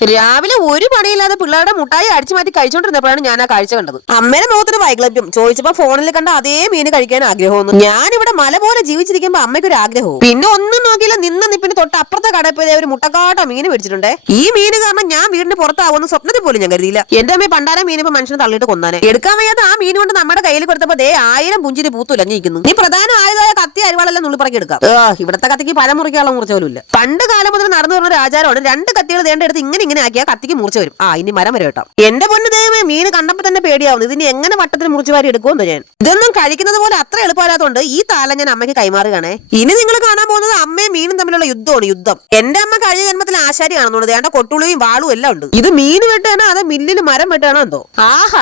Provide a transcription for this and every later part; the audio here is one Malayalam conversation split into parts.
രാവിലെ ഒരു പണിയില്ലാതെ പിള്ളേരുടെ മുട്ടായി അടിച്ചു മാറ്റി കഴിച്ചോണ്ടിരുന്നപ്പോഴാണ് ഞാൻ ആ കാഴ്ച കണ്ടത്. അമ്മയുടെ മുഖത്തിന് വൈക്ലഭ്യം ചോദിച്ചപ്പോ ഫോണിൽ കണ്ട അതേ മീന് കഴിക്കാൻ ആഗ്രഹമൊന്നും. ഞാനിവിടെ മല പോലെ ജീവിച്ചിരിക്കുമ്പോ അമ്മയ്ക്കൊരു ആഗ്രഹവും. പിന്നെ ഒന്നും നോക്കിയില്ല, നിപ്പിന് തൊട്ട് അപ്പുറത്തെ കടയിൽ ഒരു മുട്ടക്കാട്ട മീന് മേടിച്ചിട്ടുണ്ട്. ഈ മീന് കാരണം ഞാൻ വീടിന് പുറത്താവുന്ന സ്വപ്നത്തിൽ പോലും ഞാൻ കരുതിയില്ല. എന്റെ അമ്മ പണ്ടാര മീൻ ഇപ്പൊ മനുഷ്യനെ തള്ളിയിട്ട് കൊന്നാനെ. എടുക്കാൻ വയ്യാത്ത ആ മീൻ കൊണ്ട് നമ്മുടെ കയ്യിൽ കൊടുത്തപ്പോ 1000 പുഞ്ചിരി പൂത്തുലഞ്ഞിരിക്കുന്നു. ഈ പ്രധാന ആയുധമായ കത്തി അരിവാളെല്ലാം നുള്ളിപ്പറക്കി എടുക്കാം. ഇവിടത്തെ കത്തിക്ക് പല മുറിക്കാനുള്ള മുറിച്ച പോലും ഇല്ല. പണ്ട് കാലം മുതൽ നടന്നു വരുന്ന ഒരു ആചാരമാണ് 2 കത്തികൾ ദേണ്ടെടുത്ത് ഇങ്ങനെ ആക്കിയാൽ കത്തിക്ക് മുറിച്ച് വരും. ഇനി മരം വരെ കേട്ടോ. എന്റെ പൊന്നു ദൈവമേ, മീൻ കണ്ടപ്പോ തന്നെ പേടിയാവുന്നു. ഇതിന് എങ്ങനെ വട്ടത്തിന് മുറിച്ച് വാരി എടുക്കുമെന്ന് ഞാൻ. ഇതൊന്നും കഴിക്കുന്നത് പോലെ അത്ര എളുപ്പമില്ലാത്തതുകൊണ്ട് ഈ താലം ഞാൻ അമ്മയ്ക്ക് കൈമാറുകയാണേ. ഇനി നിങ്ങൾ കാണാൻ പോകുന്നത് അമ്മയും മീനും തമ്മിലുള്ള യുദ്ധമാണ്. യുദ്ധം. എന്റെ അമ്മ കഴിഞ്ഞ ജന്മത്തിൽ ആശാരിയാണെന്നുള്ളത്. വേണ്ട കൊട്ടുളിയും വാളും എല്ലാം ഉണ്ട്. ഇത് മീൻ വെട്ടാണോ അതോ മില്ലിൽ മരം വെട്ടാണോ എന്തോ.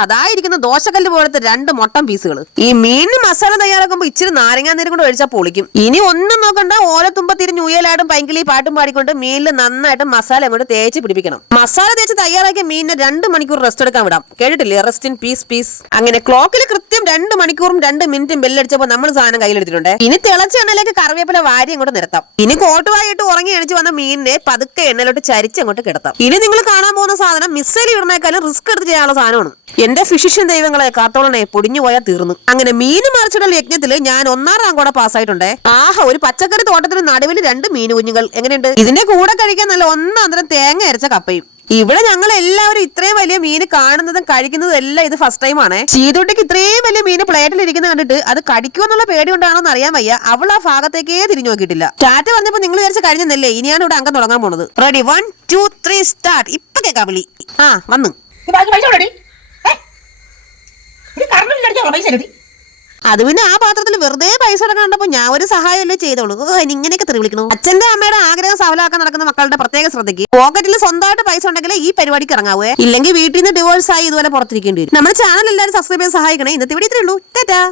അതായിരിക്കുന്ന ദോശക്കല്ല് പോലത്തെ 2 മൊട്ടൻ പീസുകൾ. ഈ മീനിന് മസാല തയ്യാറാക്കുമ്പോ ഇച്ചിരി നാരങ്ങാനീരും കൊണ്ട് ഒഴിച്ചാൽ പൊളിക്കും. ഇനി ഒന്നും നോക്കണ്ട, ഓലത്തുമ്പത്തിരി ന്യൂയലായിട്ടും പൈങ്കിളി പാട്ടും പാടിക്കൊണ്ട് മീനിൽ നന്നായിട്ട് മസാല അങ്ങോട്ട് തേച്ച് പിടിപ്പിക്കണം. മസാല തേച്ച് തയ്യാറാക്കിയ മീനിന് 2 മണിക്കൂർ റെസ്റ്റ് എടുക്കാൻ വിടാം. കേട്ടിട്ടില്ലേ? Rest in peace. അങ്ങനെ ക്ലോക്കിൽ കൃത്യം 2 മണിക്കൂറും 2 മിനിറ്റും ബെല്ലടിച്ചപ്പോ നമ്മൾ സാധനം കയ്യിലെടുത്തിട്ടുണ്ട്. ഇനി തിളച്ച എണ്ണയിലേക്ക് കറിവേപ്പില വാരി അങ്ങോട്ട് നിരത്താം. ഇനി കോട്ടുവായിട്ട് ഉറങ്ങി എണിച്ച് വന്ന മീനിനെ പതുക്കെ എണ്ണയിലോട്ട് ചരിച്ച് അങ്ങോട്ട് കിടത്താം. ഇനി നിങ്ങൾ കാണാൻ പോകുന്ന സാധനം മിസ്സൈൽ ഇടുന്നേക്കാളും റിസ്ക് എടുത്ത് ചെയ്യാനുള്ള സാധനമാണ്. എന്റെ ഫിഷിഷ്യൻ ദൈവങ്ങളെ കാത്തോളനെ, പൊടിഞ്ഞു പോയാൽ തീർന്നു. അങ്ങനെ മീൻ മറിച്ചിടൽ യജ്ഞത്തില് ഞാൻ 1ാം റാങ്കോടെ പാസ്സായിട്ടുണ്ട്. ഒരു പച്ചക്കറി തോട്ടത്തിന് നടുവിൽ 2 മീൻ കുഞ്ഞുങ്ങൾ. എങ്ങനെയുണ്ട്? ഇതിന്റെ കൂടെ കഴിക്കാൻ നല്ല 1 തരം തേങ്ങ അരച്ച കപ്പയും. ഇവിടെ ഞങ്ങൾ എല്ലാവരും ഇത്രയും വലിയ മീന് കാണുന്നതും കഴിക്കുന്നതും എല്ലാം ഇത് ഫസ്റ്റ് ടൈം ആണ്. ചീതോട്ടിക്ക് ഇത്രയും വലിയ മീന് പ്ലേറ്റിൽ ഇരിക്കുന്ന കണ്ടിട്ട് അത് കടിക്കുമെന്നുള്ള പേടി കൊണ്ടാണോ എന്ന് അറിയാൻ വയ്യ. അവൾ ആ ഭാഗത്തേക്കേ തിരിഞ്ഞു നോക്കിയിട്ടില്ല. ടാറ്റ പറഞ്ഞപ്പോ നിങ്ങൾ വിചാരിച്ച കഴിഞ്ഞല്ലേ? ഇനിയാണ് ഇവിടെ അംഗം തുടങ്ങാൻ പോണത്. Ready 1 2 3 start. ഇപ്പൊ കേൾക്കാം വിളി. വന്നു. അത് പിന്നെ ആ പാത്രത്തിൽ വെറുതെ പൈസ കണ്ടപ്പോ ഞാൻ ഒരു സഹായമല്ലേ ചെയ്തോളൂ. ഇങ്ങനെയൊക്കെ തെറി വിളിക്കണു. അച്ഛന്റെ അമ്മയുടെ ആഗ്രഹം സഫലമാക്കാൻ നടക്കുന്ന മക്കളുടെ പ്രത്യേക ശ്രദ്ധയ്ക്ക് പോക്കറ്റിൽ സ്വന്തമായിട്ട് പൈസ ഉണ്ടെങ്കിൽ ഈ പരിപാടിക്ക് ഇറങ്ങാവേ. ഇല്ലെങ്കിൽ വീട്ടിൽ നിന്ന് ഡിവോഴ്സ് ആയി ഇതുപോലെ പുറത്തിരിക്കേണ്ടി വരും. നമ്മുടെ ചാനൽ എല്ലാവരും സബ്സ്ക്രൈബ് ചെയ്യാൻ സഹായിക്കണേ. ഇന്നത്തെ വീഡിയോ ഇത്രയേ ഉള്ളൂ. ടാറ്റാ.